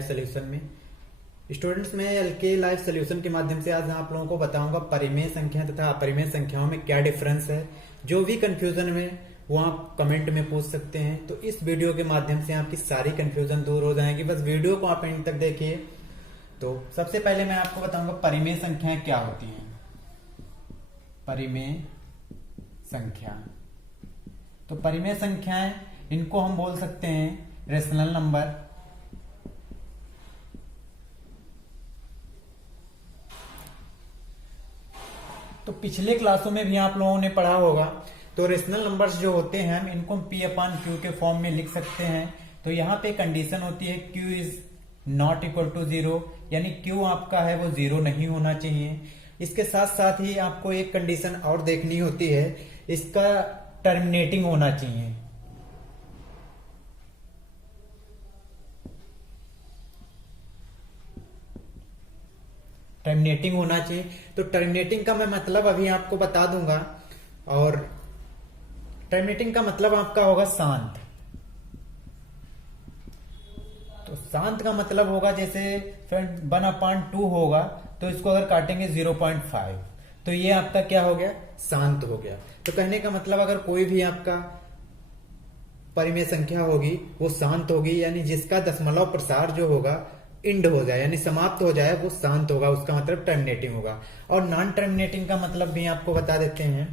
Live solution में। Students, मैं LK live solution के माध्यम से आज आप लोगों को बताऊंगा परिमेय संख्या तथा अपरिमेय संख्याओं में क्या डिफरेंस है। जो भी कंफ्यूजन में वो आप कमेंट में पूछ सकते हैं। तो इस वीडियो के माध्यम से आपकी सारी कंफ्यूजन दूर हो जाएगी। बस वीडियो को आप एंड तक देखिए। तो सबसे पहले मैं आपको बताऊंगा परिमेय संख्याएं क्या होती हैं। परिमेय संख्या, तो परिमेय संख्याएं इनको हम बोल सकते हैं रेशनल नंबर, तो पिछले क्लासों में भी आप लोगों ने पढ़ा होगा। तो रेशनल नंबर्स जो होते हैं हम इनको P/Q के फॉर्म में लिख सकते हैं। तो यहाँ पे कंडीशन होती है Q is not equal to 0, यानी Q आपका है वो 0 नहीं होना चाहिए। इसके साथ साथ ही आपको एक कंडीशन और देखनी होती है, इसका टर्मिनेटिंग होना चाहिए। टर्मिनेटिंग होना चाहिए। तो टर्मिनेटिंग का मैं मतलब अभी आपको बता दूंगा। और टर्मिनेटिंग का मतलब आपका होगा शांत। तो शांत का मतलब होगा जैसे 1/2 होगा, तो इसको अगर काटेंगे 0.5, तो ये आपका क्या हो गया, शांत हो गया। तो कहने का मतलब अगर कोई भी आपका परिमेय संख्या होगी वो शांत होगी, यानी जिसका दशमलव प्रसार जो होगा इंड हो जाए यानी समाप्त हो जाए वो शांत होगा, उसका मतलब टर्मिनेटिंग होगा। और नॉन टर्मिनेटिंग का मतलब भी आपको बता देते हैं।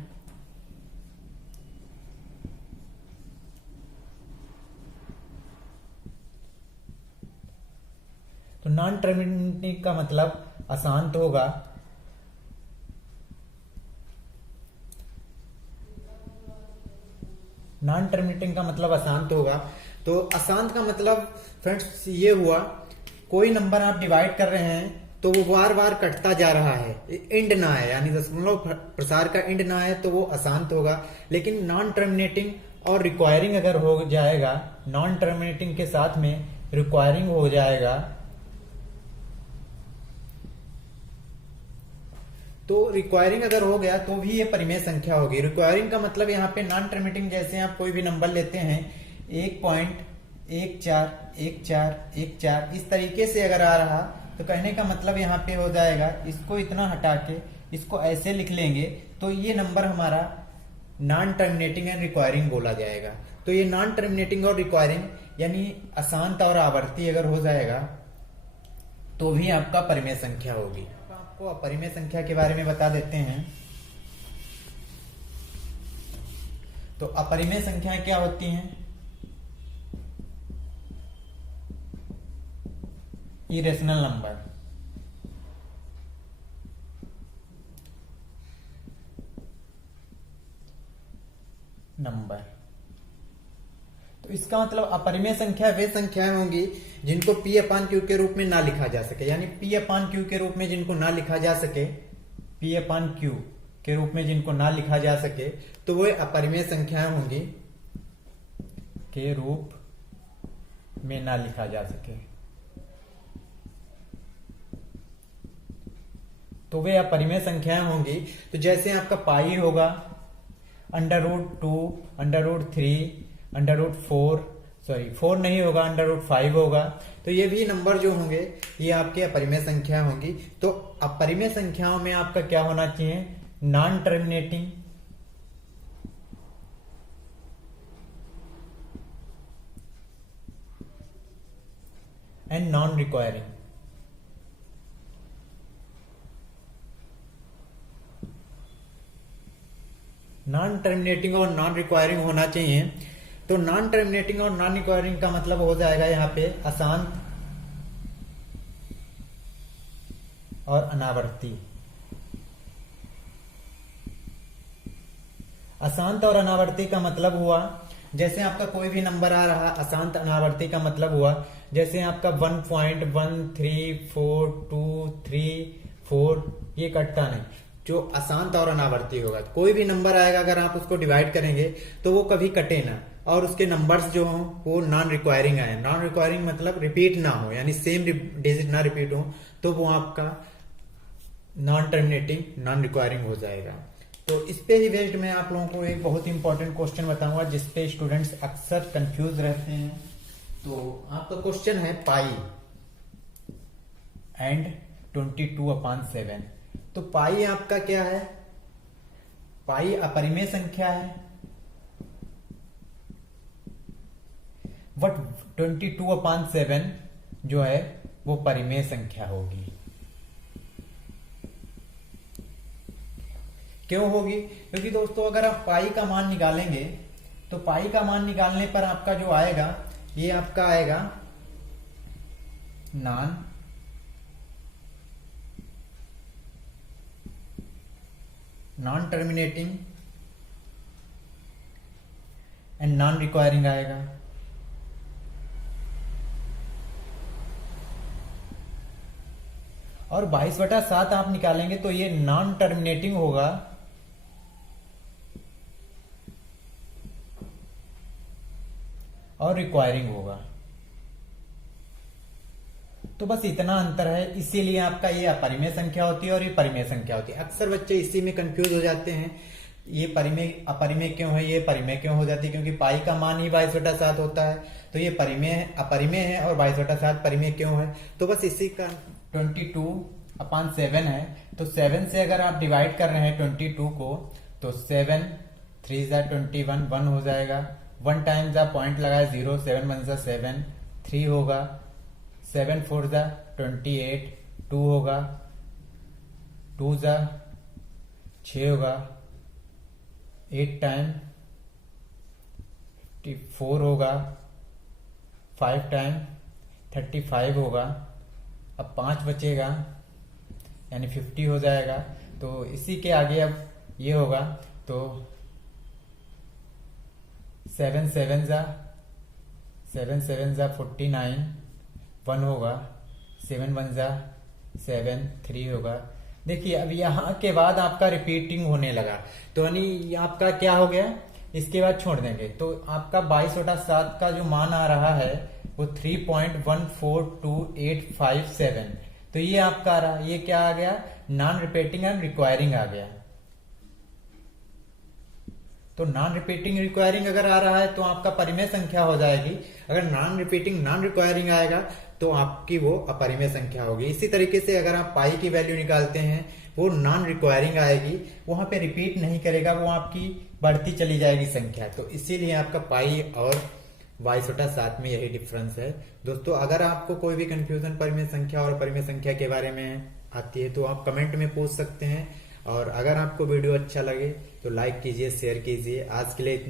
तो नॉन टर्मिनेटिंग का मतलब अशांत होगा। नॉन टर्मिनेटिंग का मतलब अशांत होगा। तो अशांत का मतलब फ्रेंड्स ये हुआ, कोई नंबर आप डिवाइड कर रहे हैं तो वो बार बार कटता जा रहा है, इंड ना है, यानी दशमलव प्रसार का इंड ना है, तो वो अशांत होगा। लेकिन नॉन टर्मिनेटिंग और रिक्वायरिंग अगर हो जाएगा, नॉन टर्मिनेटिंग के साथ में रिक्वायरिंग हो जाएगा, तो रिक्वायरिंग अगर हो गया तो भी ये परिमेय संख्या होगी। रिक्वायरिंग का मतलब यहाँ पे नॉन टर्मिनेटिंग, जैसे आप कोई भी नंबर लेते हैं 1.141414 इस तरीके से अगर आ रहा, तो कहने का मतलब यहाँ पे हो जाएगा, इसको इतना हटा के इसको ऐसे लिख लेंगे तो ये नंबर हमारा नॉन टर्मिनेटिंग एंड रिक्वायरिंग बोला जाएगा। तो ये नॉन टर्मिनेटिंग और रिक्वायरिंग यानी अशांत और आवर्ती अगर हो जाएगा तो भी आपका परिमेय संख्या होगी। आपको अपरिमेय संख्या के बारे में बता देते हैं। तो अपरिमेय संख्याएं क्या होती हैं? Irrational number. तो इसका मतलब अपरिमेय संख्या वे संख्याएं होंगी जिनको P/Q के रूप में ना लिखा जा सके, यानी P/Q के रूप में जिनको ना लिखा जा सके, P/Q के रूप में जिनको ना लिखा जा सके, तो वो अपरिमेय संख्याएं होंगी के रूप में ना लिखा जा सके, तो वे अपरिमेय संख्याएं होंगी। तो जैसे आपका पाई होगा √2, √3, √4, सॉरी 4 नहीं होगा, √5 होगा। तो ये भी नंबर जो होंगे ये आपके अपरिमेय संख्या होंगी। तो अपरिमेय संख्याओं में आपका क्या होना चाहिए, non terminating and non requiring. Non terminating और नॉन रिक्वायरिंग होना चाहिए। तो नॉन टर्मिनेटिंग और नॉन रिक्वायरिंग का मतलब हो जाएगा यहाँ पे अशांत और अनावर्ती। अशांत और अनावर्ती का मतलब हुआ, जैसे आपका कोई भी नंबर आ रहा, अशांत अनावर्ती का मतलब हुआ जैसे आपका 1.13423 ये कटता नहीं, जो अशांत और अनावर्ती होगा। कोई भी नंबर आएगा अगर आप उसको डिवाइड करेंगे तो वो कभी कटे ना, और उसके नंबर्स जो हो वो नॉन रिक्वायरिंग आए। नॉन रिक्वायरिंग मतलब रिपीट ना हो, यानी सेम डिजिट ना रिपीट हो, तो वो आपका नॉन टर्मिनेटिंग नॉन रिक्वायरिंग हो जाएगा। तो इस पे ही बेस्ड मैं आप लोगों को एक बहुत इंपॉर्टेंट क्वेश्चन बताऊंगा जिसपे स्टूडेंट्स अक्सर कंफ्यूज रहते हैं। तो आपका क्वेश्चन है पाई। एंड 22/7। तो पाई आपका क्या है, पाई अपरिमेय संख्या है, बट 22/7 जो है वो परिमेय संख्या होगी। क्यों होगी? क्योंकि दोस्तों अगर आप पाई का मान निकालेंगे तो पाई का मान निकालने पर आपका जो आएगा ये आपका आएगा non terminating and non requiring आएगा। और 22/7 आप निकालेंगे तो ये नॉन टर्मिनेटिंग होगा और रिक्वायरिंग होगा। तो बस इतना अंतर है, इसीलिए आपका ये अपरिमेय संख्या होती है और ये परिमेय संख्या होती है। अक्सर बच्चे इसी में कंफ्यूज हो जाते हैं, ये परिमेय अपरिमेय क्यों है, ये परिमेय क्यों हो जाती है, क्योंकि पाई का मान ही 22/7 होता है। तो ये परिमेय अपरिमेय है और 22/7 परिमेय क्यों है, तो बस इसी का 22/7 है। तो 7 से अगर आप डिवाइड कर रहे हैं 22 को तो 7 3 जा 21 1 हो जाएगा। 1 टाइम जा पॉइंट लगाए 0, 7 1 जा 7 3 होगा, 7 4 जा 28 2 होगा, 2 जा 6 होगा, 8 टाइम 54 होगा, 5 टाइम 35 होगा। अब 5 बचेगा यानी 50 हो जाएगा। तो इसी के आगे अब ये होगा तो 7 7 जा 49 1 होगा, 7 1 जा 7 3 होगा। देखिए अब यहाँ के बाद आपका रिपीटिंग होने लगा तो यानी आपका क्या हो गया, इसके बाद छोड़ देंगे तो आपका 22/7 का जो मान आ रहा है वो 3.142857। तो ये आपका आ रहा, ये क्या आ गया, नॉन रिपीटिंग एंड रिक्वायरिंग आ गया। तो नॉन रिपीटिंग रिक्वायरिंग अगर आ रहा है तो आपका परिमेय संख्या हो जाएगी, अगर नॉन रिपीटिंग नॉन रिक्वायरिंग आएगा तो आपकी वो अपरिमेय संख्या होगी। इसी तरीके से अगर आप पाई की वैल्यू निकालते हैं वो नॉन रिक्वायरिंग आएगी, वहां पे रिपीट नहीं करेगा, वो आपकी बढ़ती चली जाएगी संख्या। तो इसीलिए आपका पाई और 22/7 में यही डिफरेंस है। दोस्तों अगर आपको कोई भी कंफ्यूजन परिमेय संख्या और अपरिमेय संख्या के बारे में आती है तो आप कमेंट में पूछ सकते हैं। और अगर आपको वीडियो अच्छा लगे तो लाइक कीजिए, शेयर कीजिए। आज के लिए इतना।